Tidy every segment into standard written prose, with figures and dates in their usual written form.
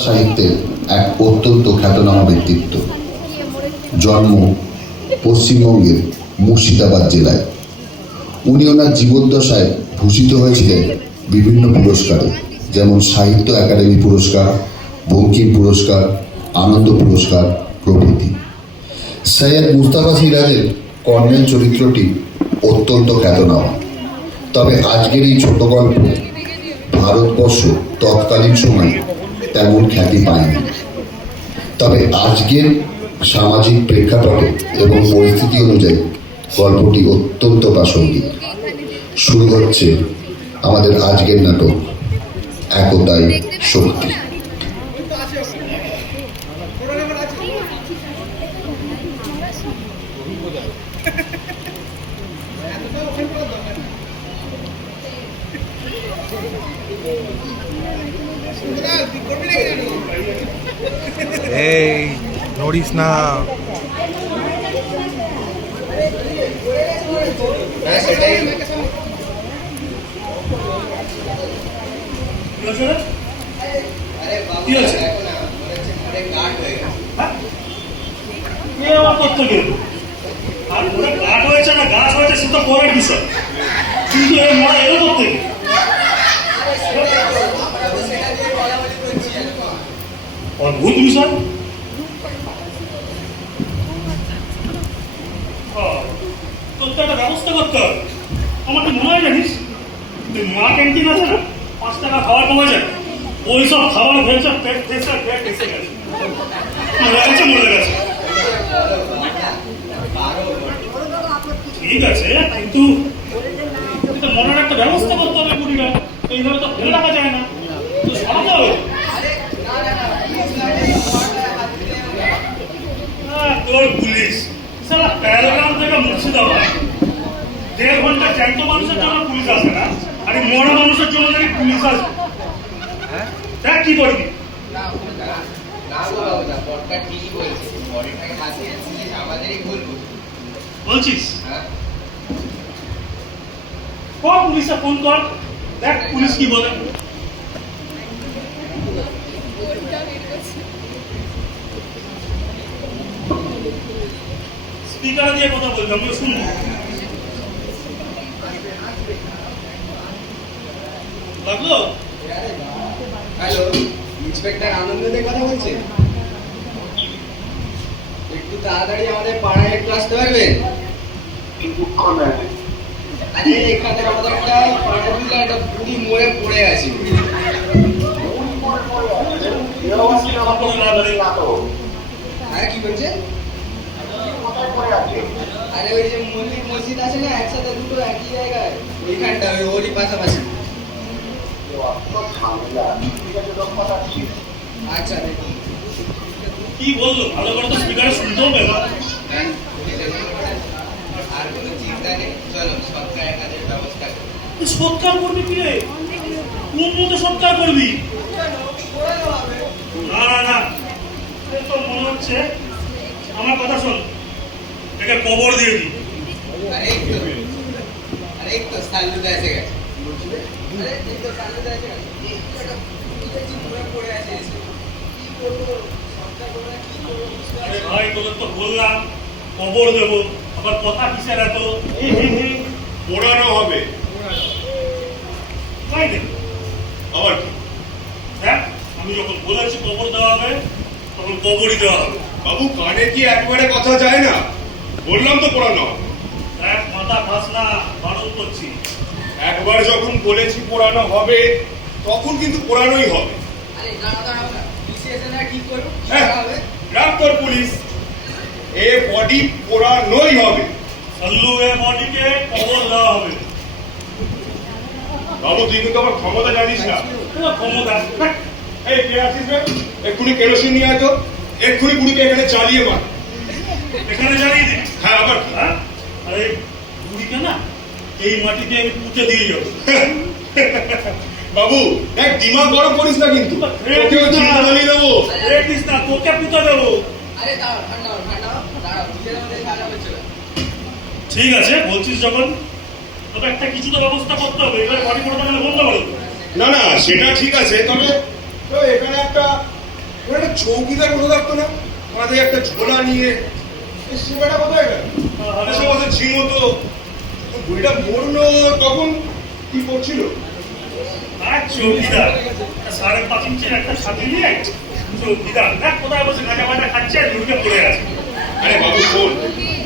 সাহিত্যের এক অত্যন্ত খ্যাতনামা ব্যক্তিত্ব। জন্ম পশ্চিমবঙ্গের মুর্শিদাবাদ জেলায়। উনি ওনার জীবদ্দশায় ভূষিত হয়েছিলেন বিভিন্ন পুরস্কারে, যেমন সাহিত্য একাডেমি পুরস্কার, বঙ্কিম পুরস্কার, আনন্দ পুরস্কার প্রভৃতি। সৈয়দ মুস্তাফা সিরাজের কর্নেল চরিত্রটি অত্যন্ত খ্যাতনামা। তবে আজকের এই ছোট গল্প ভারতবর্ষ তৎকালীন সময়ে তেমন খ্যাতি পায়নি। তবে আজকের সামাজিক প্রেক্ষাপটে এবং পরিস্থিতি অনুযায়ী গল্পটি অত্যন্ত প্রাসঙ্গিক। শুরু হচ্ছে আমাদের আজকের নাটক একতাই শক্তি। এই নড়িস না। অদ্ভুত বিষয়। তোর তো একটা ব্যবস্থা করতে হবে। আমার তো মনে হয় জানিস, মা ক্যান্টিন আছে না, 5 টাকা খাবার পাওয়া যায়। ওই সব খাবার ভেজে পেট এসে গেছে, মরে গেছে। ঠিক আছে, কিন্তু মনের একটা ব্যবস্থা করতে হবে। কুড়িটা এইভাবে তো ফেলে রাখা যায় না, তো সরাতে হবে। তোর পুলিশ সারা প্যারাগ্রাম থেকে মুর্শিদাবাদ 1.5 ঘন্টা জ্যান্ত মানুষের জন্য পুলিশ আসে না, আর মরা মানুষের জন্য নাকি পুলিশ আসবে। দেখ কি করবি। বলছিস পুলিশে ফোন কর, দেখ পুলিশ কি বলে। স্পিকার দিয়ে কথা বলবো, আমি শুনবো। লাগলো? হ্যালো, ইন্সপেক্টর আনন্দ দিয়ে কথা বলছেন? একটু তাড়াতাড়ি আমাদের পাড়ায় একটু আসতে পারবেন? আরে এখানে আমাদের একটা পাড়ার দিকে একটা বুড়ি মরে পড়ে আছে। হ্যাঁ, কি বলছেন? আরে ওই যে মল্লিক মসজিদ আছে না, একসাথে দুটো একই জায়গায়, ওইখানটা ওরই পাশাপাশি। আচ্ছা, দেখুন কি বললো, ভালো করে তো স্পিকারে শুনতে হবে। আর কোনো চিন্তা নেই, চলো সৎকারের কাজের ব্যবস্থা করি। সৎকার করবি কি রে? কোন মতো সৎকার করবি? না না না, তো মনে হচ্ছে, আমার কথা শোন, একে কবর দিয়ে দিই। আরে একটু সালুদা এসে গেছে। আরে ভাই, তোদের তো বললাম কবর দেবো, আবার কথা কিসের এত? পোড়ানো হবে। তাই দেখ, আবার কি? দেখ, আমি যখন বলেছি কবর দেওয়া হবে, তখন কবরই দেওয়া হবে। বাবু, কানে কি একবারে কথা যায় না? বললাম তো পোড়ানো হবে। দেখ, মাথা খাস না, বারণ করছি। একবার যখন বলেছি পোড়ানো হবে, তখন কিন্তু পোড়ানোই হবে। আরে দাঁড়াও না, বিশেষ না, কি করব, কি হ্যাঁ, হবে? রাগ কর পুলিশ, এ বডি পোড়ানোই হবে। সল্লু, এ বডিকে কবর দেওয়া হবে। বাবু, তুই কিন্তু আমার ক্ষমতা জানিস না। ক্ষমতা এই কে আছিস রে? এক্ষুনি কেরোসিন নিয়ে আয় তো, এক্ষুনি বুড়িকে এখানে চালিয়ে মার। এখানে জানিয়ে দিই। হ্যাঁ, আবার কি? হ্যাঁ, আরে বুড়িকে না এই মাটিতে আমি পুঁতে দিয়ে যাবো। বাবু, দেখ, দিমাগ গরম করিস না কিন্তু, তোকেও চিন্তা চালিয়ে দেবো। তোকে পুঁতে দেবো। আরে দাঁড়াও, দাঁড়াও, বুঝে আমাদের ঠান্ডা হচ্ছে না। ঠিক আছে, বলছিস যখন, তবে একটা কিছু তো ব্যবস্থা করতে হবে। এবার বাড়ি করে তাহলে বন্ধ করো। না না, সেটা ঠিক আছে, তবে তো এখানে একটা চৌকিদার কোথাও থাকতো না, মাঝে একটা ঝোলা নিয়ে সেটা কোথায় গেল? বসে বসে ঝিমতো। বুড়িটা মরলো তখন কি করছিল? আর চৌকিদার 5.5 ইঞ্চির একটা ছাতি নিয়ে চৌকিদার দেখ কোথায় বসে গাঁজা বাজা খাচ্ছে আর ঢুকে পড়ে আছে। আরে বাবু শোন,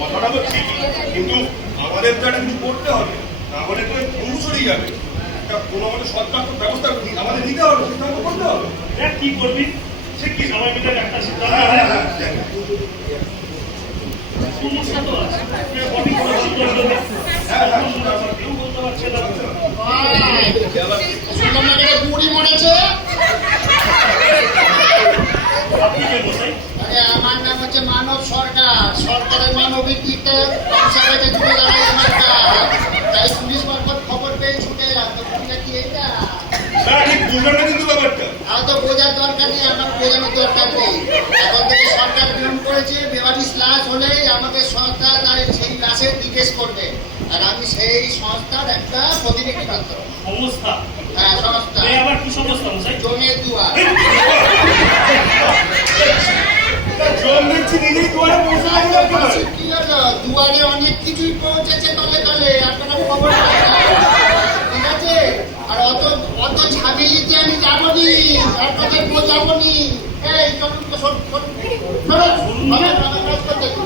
কথাটা তো ঠিকই, কিন্তু আমাদের তো একটা কিছু করতে হবে, তাহলে তো পুরো সরিয়ে যাবে। একটা কোনো মতো সরকার ব্যবস্থা আমাদের নিতে হবে, সিদ্ধান্ত করতে হবে। দেখ কি করবি, সে কি সবাই মিলে একটা সিদ্ধান্ত হ্যাঁ, হয়। হ্যাঁ, হ্যাঁ। সমস্যা তো আছে, বডি করে সিদ্ধান্ত নেই। কেউ বলতে পারছে না। বুড়ি মরেছে। আপনি কে বসাই? আরে আমার নাম হচ্ছে মানব সরকার, সরকারের মানবিক দিকটা কনসার্ভেটিভ ঘুরে দাঁড়াই আমার কাজ। তাই পুলিশ মারফত খবর পেয়ে ছুটে এলাম। তো বুড়িটা কি এইটা? না, ঠিক বুঝলাম না কিন্তু ব্যাপারটা। আর তো বোঝার দরকার নেই, আমার বোঝানোর দরকার নেই। এখন থেকে সরকার নিয়ম করেছে বেওয়ারিশ লাশ হলেই আমাকে সংস্থা তার সেই লাশের জিজ্ঞেস করবে, আর আমি সেই সংস্থার একটা প্রতিনিধি মাত্র। সংস্থা? হ্যাঁ, সংস্থা। এ আবার কি সংস্থা বসাই? জমির দুয়ার। জল দেখছি নিজেই দুয়ারে পৌঁছে গেল একেবারে। কি হলো? দুয়ারে অনেক কিছুই পৌঁছেছে তলে তলে, আপনারা খবর পান না। ঠিক আছে? আর অত অত ঝামেলিতে আমি যাবো নি, আপনাদের বোঝাবো নি। এই চলুন তো, সরুন, সরুন, সরুন, আমার কাজ করতে দিন।